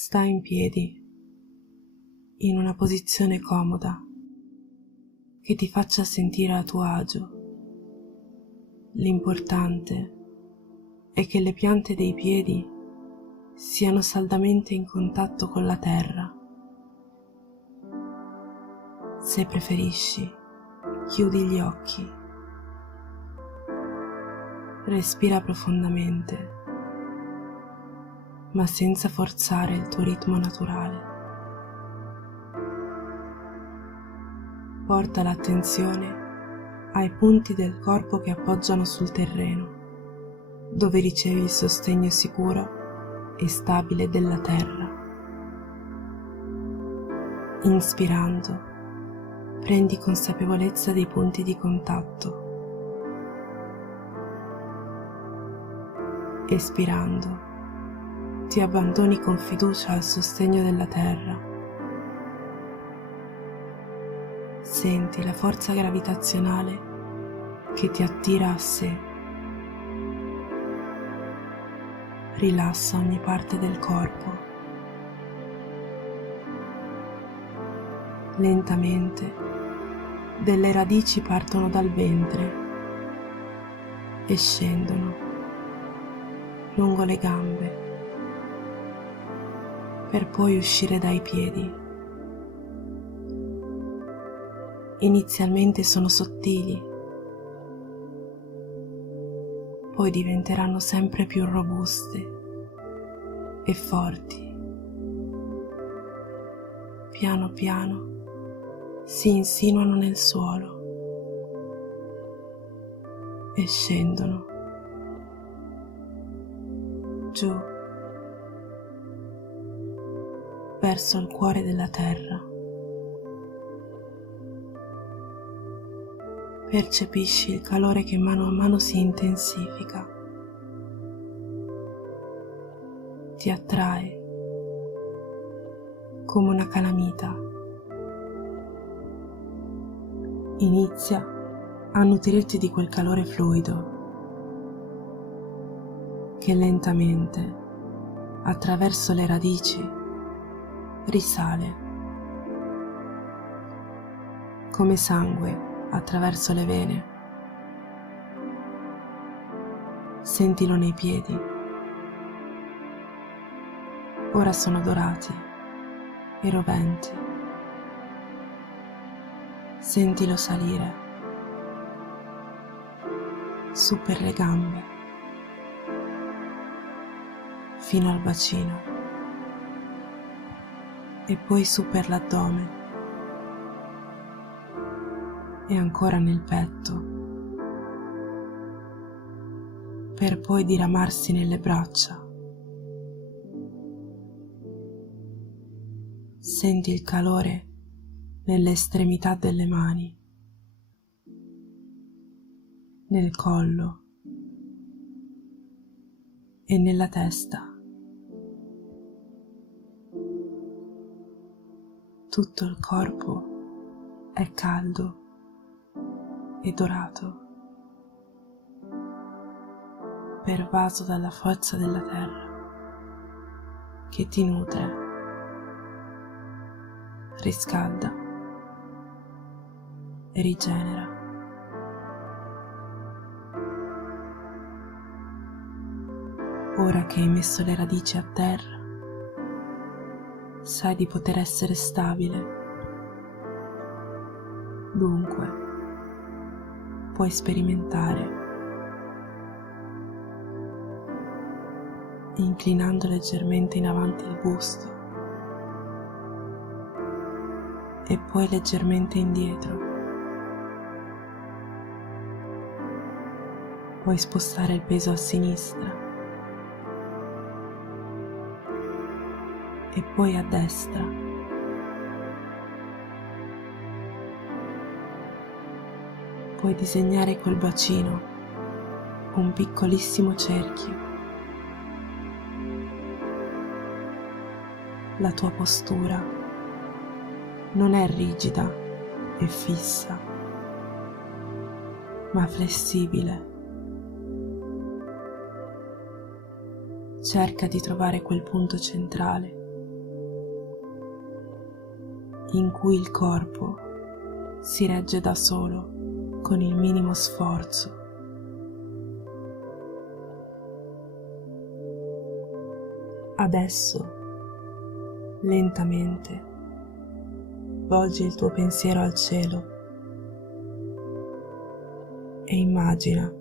Stai in piedi, in una posizione comoda, che ti faccia sentire a tuo agio. L'importante è che le piante dei piedi siano saldamente in contatto con la terra. Se preferisci, chiudi gli occhi, respira profondamente, ma senza forzare il tuo ritmo naturale. Porta l'attenzione ai punti del corpo che appoggiano sul terreno, dove ricevi il sostegno sicuro e stabile della terra. Inspirando, prendi consapevolezza dei punti di contatto. Espirando, ti abbandoni con fiducia al sostegno della terra. Senti la forza gravitazionale che ti attira a sé. Rilassa ogni parte del corpo. Lentamente, delle radici partono dal ventre e scendono lungo le gambe, per poi uscire dai piedi. Inizialmente sono sottili, poi diventeranno sempre più robuste e forti. Piano piano si insinuano nel suolo e scendono giù verso il cuore della terra. Percepisci il calore che mano a mano si intensifica. Ti attrae come una calamita. Inizia a nutrirti di quel calore fluido che lentamente, attraverso le radici, risale come sangue attraverso le vene. Sentilo nei piedi. Ora sono dorati e roventi. Sentilo salire su per le gambe fino al bacino e poi su per l'addome e ancora nel petto, per poi diramarsi nelle braccia. Senti il calore nelle estremità delle mani, nel collo e nella testa. Tutto il corpo è caldo e dorato, pervaso dalla forza della terra che ti nutre, riscalda e rigenera. Ora che hai messo le radici a terra, sai di poter essere stabile. Dunque, puoi sperimentare, inclinando leggermente in avanti il busto e poi leggermente indietro. Puoi spostare il peso a sinistra e poi a destra. Puoi disegnare col bacino un piccolissimo cerchio. La tua postura non è rigida e fissa, ma flessibile. Cerca di trovare quel punto centrale in cui il corpo si regge da solo con il minimo sforzo. Adesso, lentamente, volgi il tuo pensiero al cielo e immagina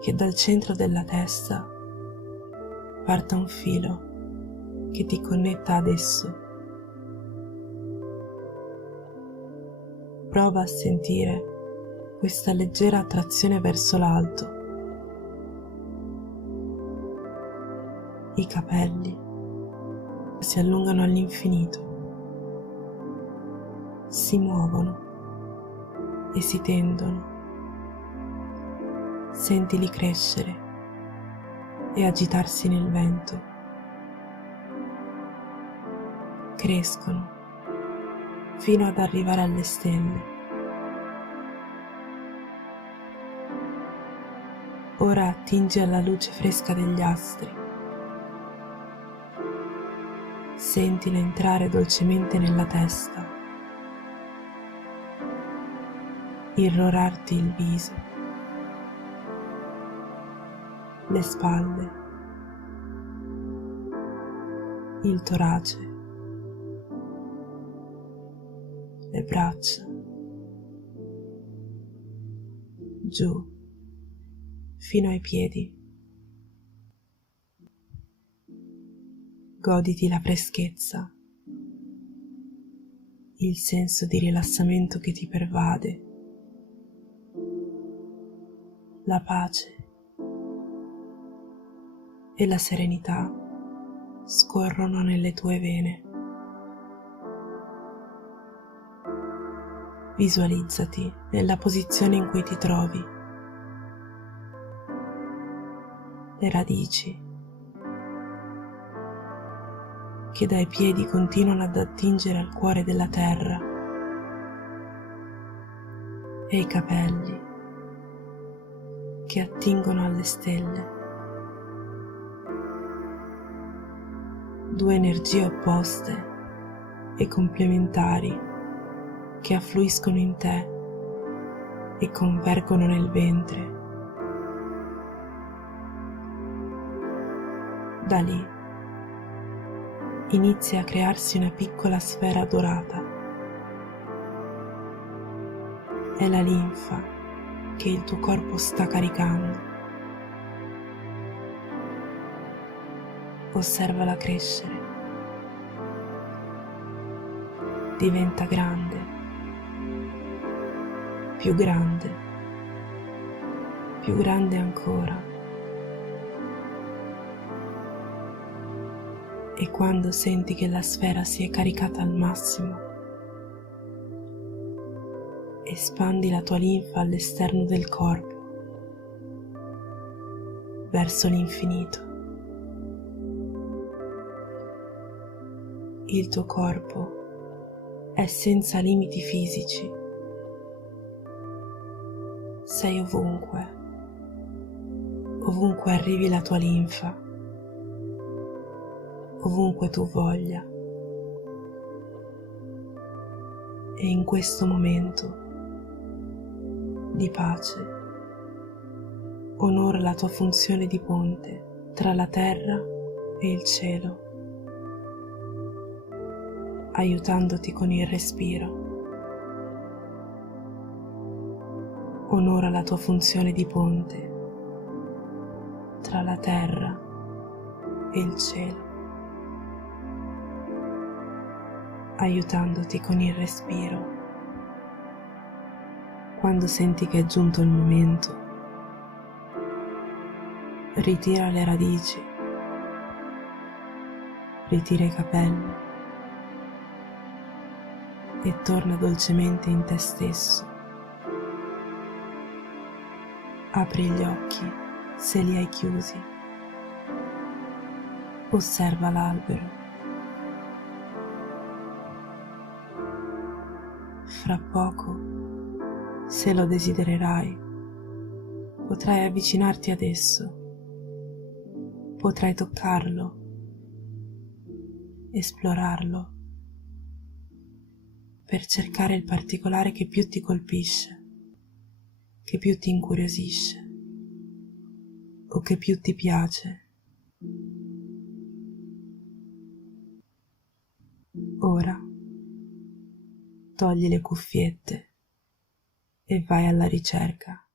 che dal centro della testa parta un filo che ti connetta ad esso. Prova a sentire questa leggera attrazione verso l'alto. I capelli si allungano all'infinito, si muovono e si tendono. Sentili crescere e agitarsi nel vento. Crescono fino ad arrivare alle stelle. Ora attingi alla luce fresca degli astri. Sentila entrare dolcemente nella testa, irrorarti il viso, le spalle, il torace, le braccia, giù, fino ai piedi. Goditi la freschezza, il senso di rilassamento che ti pervade, la pace e la serenità scorrono nelle tue vene. Visualizzati nella posizione in cui ti trovi. Le radici che dai piedi continuano ad attingere al cuore della terra e i capelli che attingono alle stelle. Due energie opposte e complementari che affluiscono in te e convergono nel ventre. Da lì inizia a crearsi una piccola sfera dorata. È la linfa che il tuo corpo sta caricando. Osservala crescere. Diventa grande, più grande ancora. E quando senti che la sfera si è caricata al massimo, espandi la tua linfa all'esterno del corpo, verso l'infinito. Il tuo corpo è senza limiti fisici. Sei ovunque arrivi la tua linfa, ovunque tu voglia. E in questo momento di pace onora la tua funzione di ponte tra la terra e il cielo, aiutandoti con il respiro. Onora la tua funzione di ponte tra la terra e il cielo, aiutandoti con il respiro. Quando senti che è giunto il momento, ritira le radici, ritira i capelli e torna dolcemente in te stesso. Apri gli occhi se li hai chiusi. Osserva l'albero. Fra poco, se lo desidererai, potrai avvicinarti ad esso, potrai toccarlo, esplorarlo, per cercare il particolare che più ti colpisce, che più ti incuriosisce o che più ti piace. Ora togli le cuffiette e vai alla ricerca.